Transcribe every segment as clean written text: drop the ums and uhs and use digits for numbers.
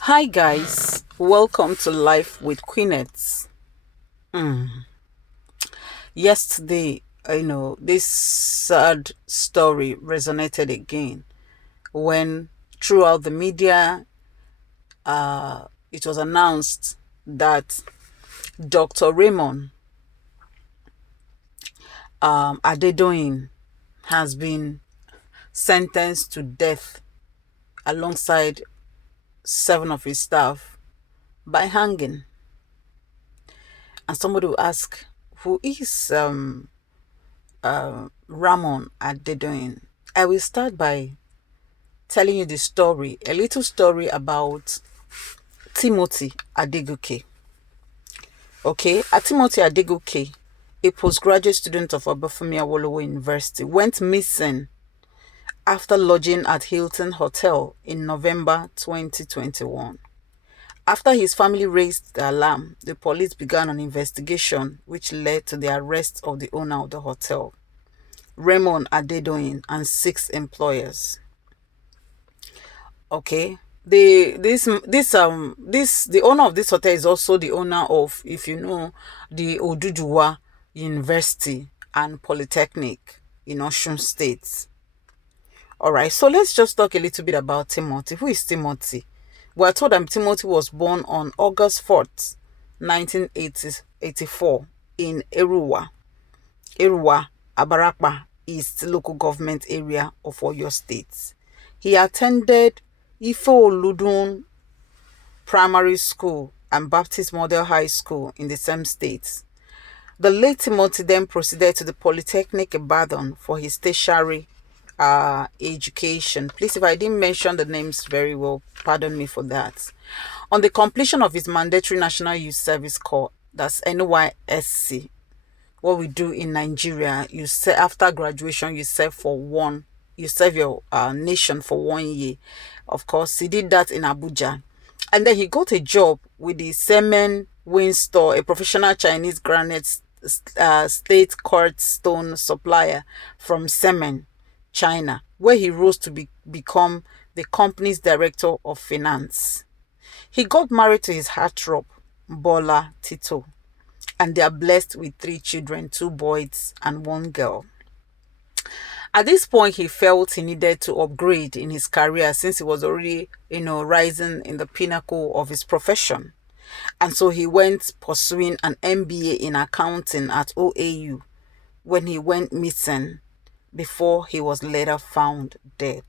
Hi guys, welcome to Life with Queenettes. Yesterday, this sad story resonated again when throughout the media it was announced that Dr. Ramon Adedoyin has been sentenced to death alongside 7 of his staff by hanging. And somebody will ask, who is Ramon Adedoyin? I will start by telling you the story, a little story about Timothy Adegoke. Okay, Timothy Adegoke, a postgraduate student of Obafemi Awolowo University, went missing after lodging at Hilton Hotel in November 2021. After his family raised the alarm, the police began an investigation which led to the arrest of the owner of the hotel, Ramon Adedoyin, and 6 employees. Okay, the owner of this hotel is also the owner of, if you know, the Oduduwa University and Polytechnic in Osun State. All right, so let's just talk a little bit about Timothy. Who is Timothy? We are told that Timothy was born on August 4th, 1984 in Eruwa, Abarakpa East local government area of Oyo State. He attended Ife Primary School and Baptist Model High School in the same state. The late Timothy then proceeded to the Polytechnic Ibadan for his tertiary education. Please, if I didn't mention the names very well, pardon me for that. On the completion of his mandatory National Youth Service Corps, that's NYSC, what we do in Nigeria, you say after graduation you serve your nation for 1 year. Of course, he did that in Abuja, and then he got a job with the Semen Wing Store, a professional Chinese granite state quartz stone supplier from Semen, China, where he rose to become the company's director of finance. He got married to his heartthrob, Bola Tito, and they are blessed with 3 children, 2 boys and 1 girl. At this point, he felt he needed to upgrade in his career since he was already, rising in the pinnacle of his profession. And so he went pursuing an MBA in accounting at OAU when he went missing before he was later found dead.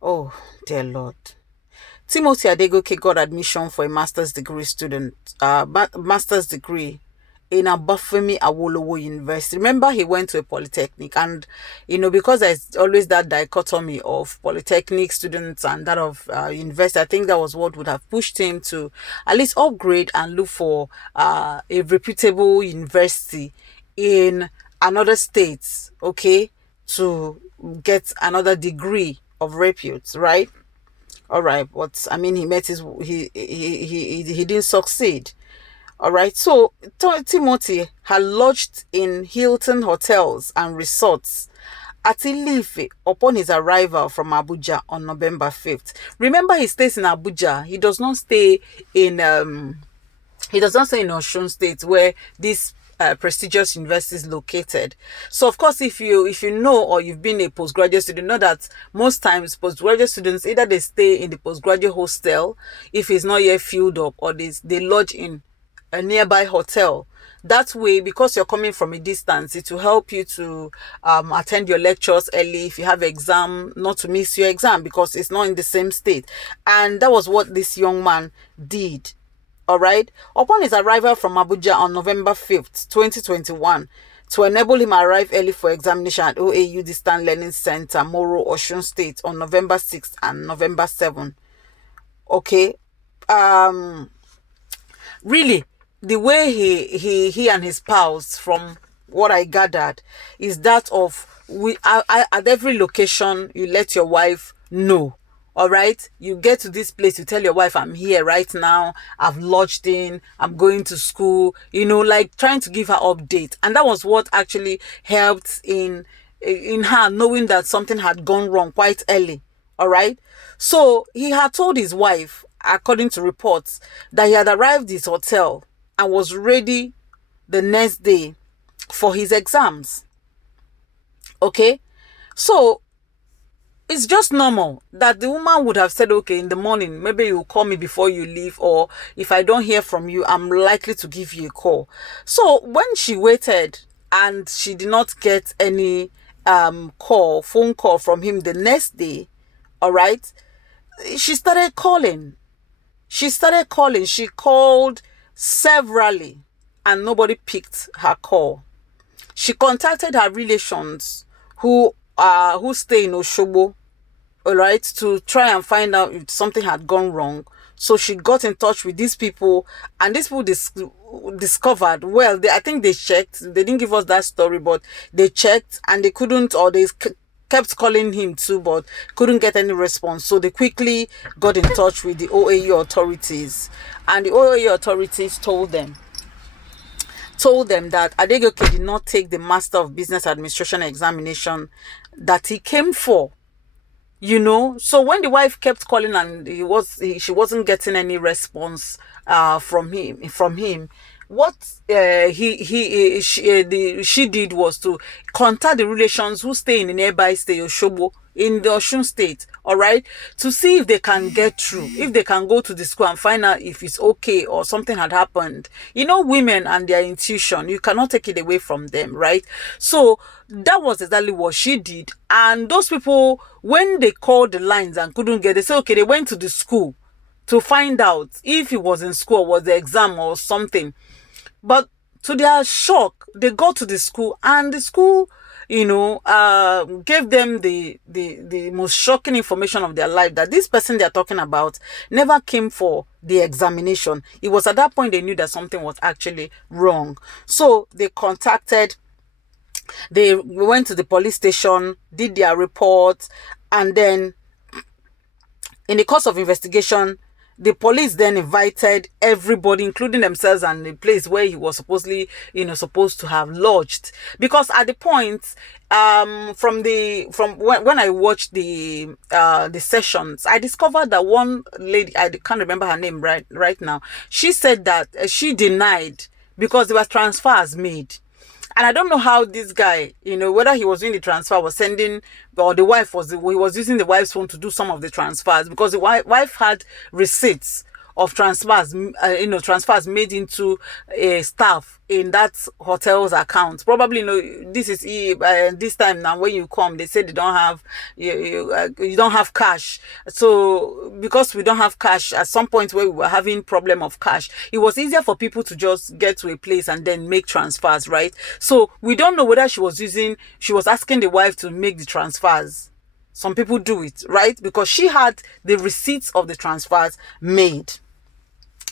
Oh, dear Lord. Timothy Adegoke got admission for a master's degree in Obafemi Awolowo University. Remember, he went to a polytechnic, and because there's always that dichotomy of polytechnic students and that of university, I think that was what would have pushed him to at least upgrade and look for a reputable university in another state, okay, to get another degree of repute, right? All right, but I mean, he didn't succeed. All right, so Timothy had lodged in Hilton Hotels and Resorts at Ile-Ife upon his arrival from Abuja on November 5th. Remember, he stays in Abuja. He does not stay in Osun State, where this prestigious university is located. So of course, if you know, or you've been a postgraduate student, know that most times postgraduate students, either they stay in the postgraduate hostel if it's not yet filled up, or they lodge in a nearby hotel. That way, because you're coming from a distance, it will help you to attend your lectures early. If you have exam, not to miss your exam because it's not in the same state. And that was what this young man did. All right. Upon his arrival from Abuja on November 5th, 2021, to enable him arrive early for examination at OAU Distant Learning Center, Moro, Osun State on November 6th and November 7th. Okay. Really, the way he and his pals, from what I gathered, is that of at every location you let your wife know. All right, you get to this place, you tell your wife, I'm here right now, I've lodged in, I'm going to school, like trying to give her update. And that was what actually helped in her knowing that something had gone wrong quite early. All right, so he had told his wife, according to reports, that he had arrived at his hotel and was ready the next day for his exams. Okay, so it's just normal that the woman would have said, okay, in the morning, maybe you call me before you leave, or if I don't hear from you, I'm likely to give you a call. So when she waited and she did not get any phone call from him the next day, all right, she started calling. She called severally and nobody picked her call. She contacted her relations who stay in Oshobo, all right, to try and find out if something had gone wrong. So she got in touch with these people, and these people discovered, well, I think they checked. They didn't give us that story, but they checked and they couldn't, or they kept calling him too, but couldn't get any response. So they quickly got in touch with the OAU authorities, and the OAU authorities told them that Adegoke did not take the Master of Business Administration examination that he came for. So when the wife kept calling and she wasn't getting any response from him, what she did was to contact the relations who stay in the nearby state Oshobo in the Osun state, all right, to see if they can get through, if they can go to the school and find out if it's okay or something had happened. Women and their intuition, you cannot take it away from them, right? So that was exactly what she did. And those people, when they called the lines and couldn't get, they said, okay, they went to the school to find out if he was in school or was the exam or something. But to their shock, they got to the school, and the school, gave them the most shocking information of their life, that this person they're talking about never came for the examination. It was at that point they knew that something was actually wrong. So they went to the police station, did their report, and then in the course of investigation, the police then invited everybody, including themselves, and the place where he was supposed to have lodged. Because at the point, from when I watched the sessions, I discovered that one lady, I can't remember her name right now, she said that she denied because there was transfers made. And I don't know how this guy, whether he was doing the transfer, was sending, or the wife he was using the wife's phone to do some of the transfers, because the wife had receipts of transfers, transfers made into a staff in that hotel's account. Probably, this is this time now when you come, they say they don't have, you don't have cash. So because we don't have cash, at some point where we were having problem of cash, it was easier for people to just get to a place and then make transfers, right? So we don't know whether she was asking the wife to make the transfers. Some people do it, right? Because she had the receipts of the transfers made.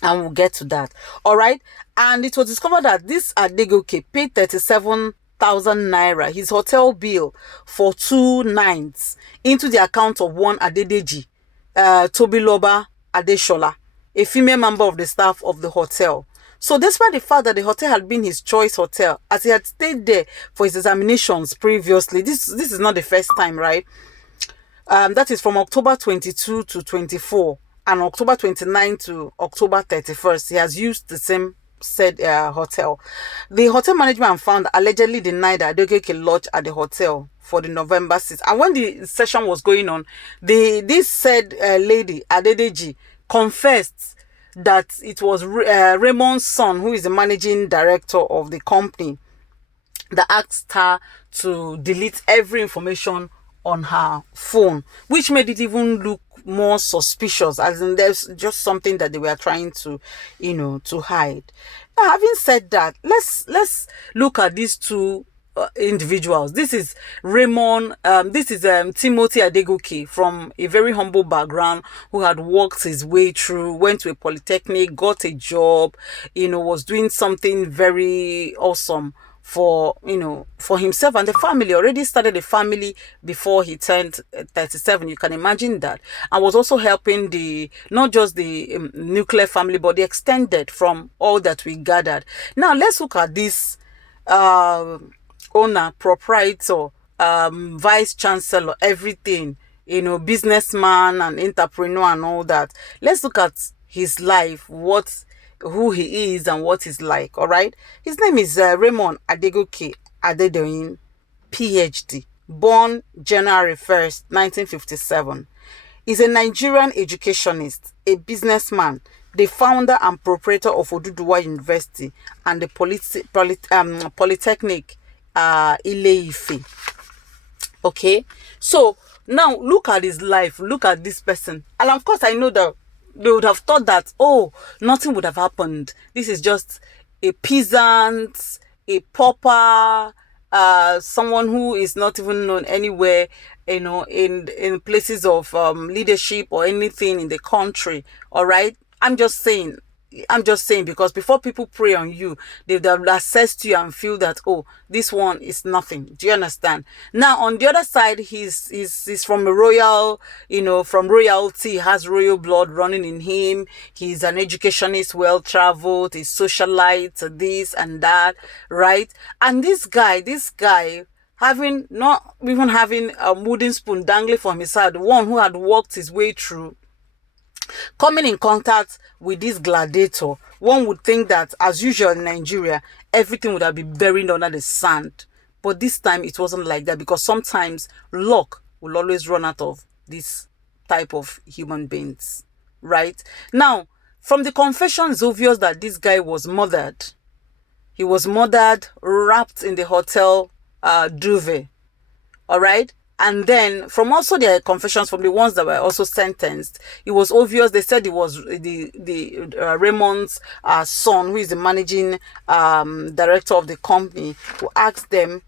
And we'll get to that. All right. And it was discovered that this Adegoke paid 37,000 naira, his hotel bill, for 2 nights, into the account of one Adedeji, Tobiloba Adeshola, a female member of the staff of the hotel. So despite the fact that the hotel had been his choice hotel, as he had stayed there for his examinations previously, this is not the first time, right? That is from October 22 to 24. And October 29 to October 31st, he has used the same said hotel. The hotel management found allegedly denied that Adegoke lodged at the hotel for the November 6th. And when the session was going on, this said lady, Adedeji, confessed that it was Ramon's son, who is the managing director of the company, that asked her to delete every information on her phone, which made it even look more suspicious, as in there's just something that they were trying to hide. Now, having said that, let's look at these two individuals. This is Ramon, this is Timothy Adegoke, from a very humble background, who had worked his way through, went to a polytechnic, got a job, was doing something very awesome for, for himself and the family. Already started a family before he turned 37. You can imagine that. And was also helping not just the nuclear family, but the extended from all that we gathered. Now let's look at this owner, proprietor, vice chancellor, everything, businessman and entrepreneur and all that. Let's look at his life, who he is and what he's like. All right. His name is Ramon Adedoyin, PhD, born January 1st, 1957. He's a Nigerian educationist, a businessman, the founder and proprietor of Oduduwa University and the Polytechnic Ile-Ife. Okay, so now look at his life, look at this person. And of course, I know that they would have thought that, oh, nothing would have happened. This is just a peasant, a pauper, someone who is not even known anywhere, in places of leadership or anything in the country. All right, I'm just saying, because before people prey on you, they've assessed you and feel that, oh, this one is nothing. Do you understand? Now, on the other side, he's from a royal, from royalty, has royal blood running in him. He's an educationist, well-traveled, he's socialite, this and that, right? And this guy, not even having a wooden spoon dangling from his side, the one who had worked his way through, coming in contact with this gladiator, one would think that, as usual in Nigeria, everything would have been buried under the sand. But this time it wasn't like that, because sometimes luck will always run out of this type of human beings, right? Now, from the confession, it's obvious that this guy was murdered. He was murdered, wrapped in the hotel duvet, all right? And then from also their confessions, from the ones that were also sentenced, it was obvious. They said it was the Raymond's son, who is the managing director of the company, who asked them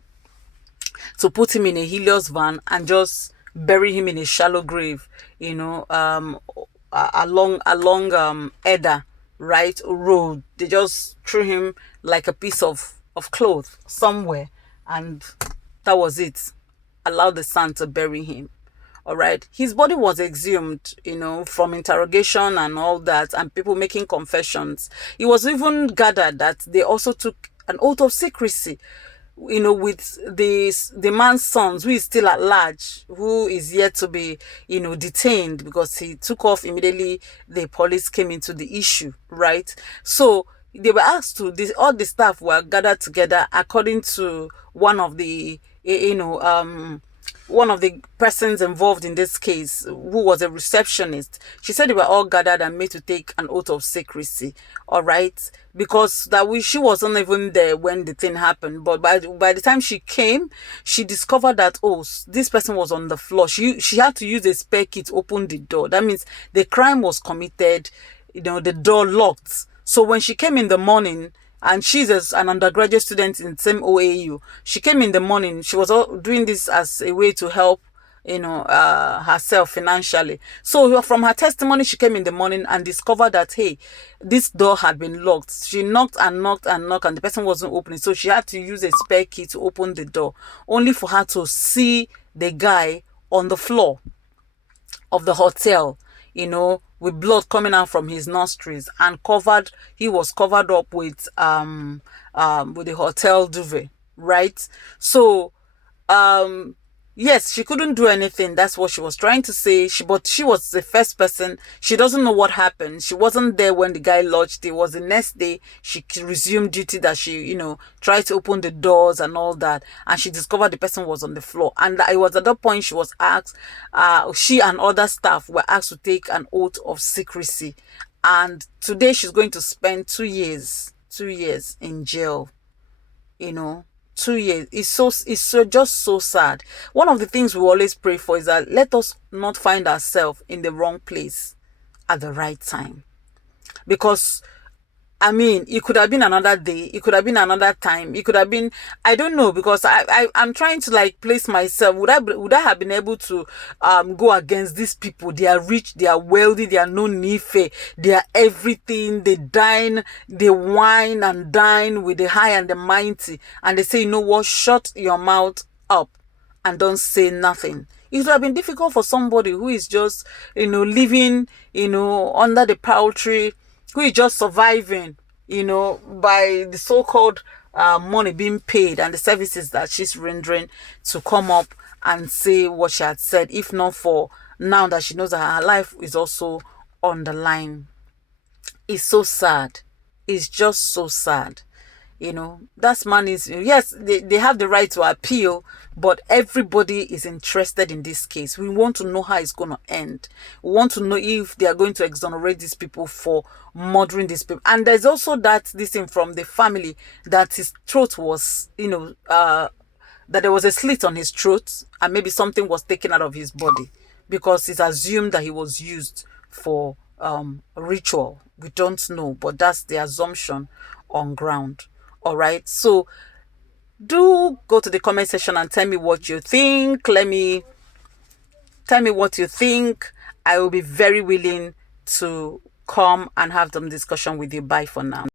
to put him in a Helios van and just bury him in a shallow grave, along Edda, right, road. They just threw him like a piece of cloth somewhere, and that was it. Allowed the sand to bury him. All right. His body was exhumed, from interrogation and all that, and people making confessions. It was even gathered that they also took an oath of secrecy, with the man's sons, who is still at large, who is yet to be, detained, because he took off immediately the police came into the issue, right? So they were asked to, all the staff were gathered together according to one of the persons involved in this case, who was a receptionist. She said they were all gathered and made to take an oath of secrecy, all right? Because she wasn't even there when the thing happened. But by the time she came, she discovered that, oh, this person was on the floor. She had to use a spare key to open the door. That means the crime was committed, the door locked. So when she came in the morning, and she's an undergraduate student in the same OAU. She came in the morning. She was doing this as a way to help, herself financially. So from her testimony, she came in the morning and discovered that, hey, this door had been locked. She knocked and knocked and knocked, and the person wasn't opening. So she had to use a spare key to open the door, only for her to see the guy on the floor of the hotel, with blood coming out from his nostrils, and he was covered up with the hotel duvet, right? So yes, she couldn't do anything. That's what she was trying to say. But she was the first person. She doesn't know what happened. She wasn't there when the guy lodged. It was the next day she resumed duty, that she, tried to open the doors and all that. And she discovered the person was on the floor. And it was at that point she was asked, she and other staff were asked to take an oath of secrecy. And today she's going to spend 2 years in jail, 2 years. It's just so sad. One of the things we always pray for is that let us not find ourselves in the wrong place at the right time, because I mean, it could have been another day. It could have been another time. It could have been, I don't know, because I'm trying to like place myself. Would I have been able to go against these people? They are rich, they are wealthy, they are no Ife, they are everything. They dine, they wine and dine with the high and the mighty, and they say, you know what? Shut your mouth up and don't say nothing. It would have been difficult for somebody who is just, living, under the palm tree, who is just surviving, by the so-called money being paid and the services that she's rendering, to come up and say what she had said, if not for now that she knows that her life is also on the line. It's so sad. It's just so sad. That man is, yes, they have the right to appeal, but everybody is interested in this case. We want to know how it's going to end. We want to know if they are going to exonerate these people for murdering these people. And there's also this thing from the family that his throat was, that there was a slit on his throat and maybe something was taken out of his body, because it's assumed that he was used for ritual. We don't know, but that's the assumption on ground. All right, so do go to the comment section and tell me what you think. Tell me what you think. I will be very willing to come and have some discussion with you. Bye for now.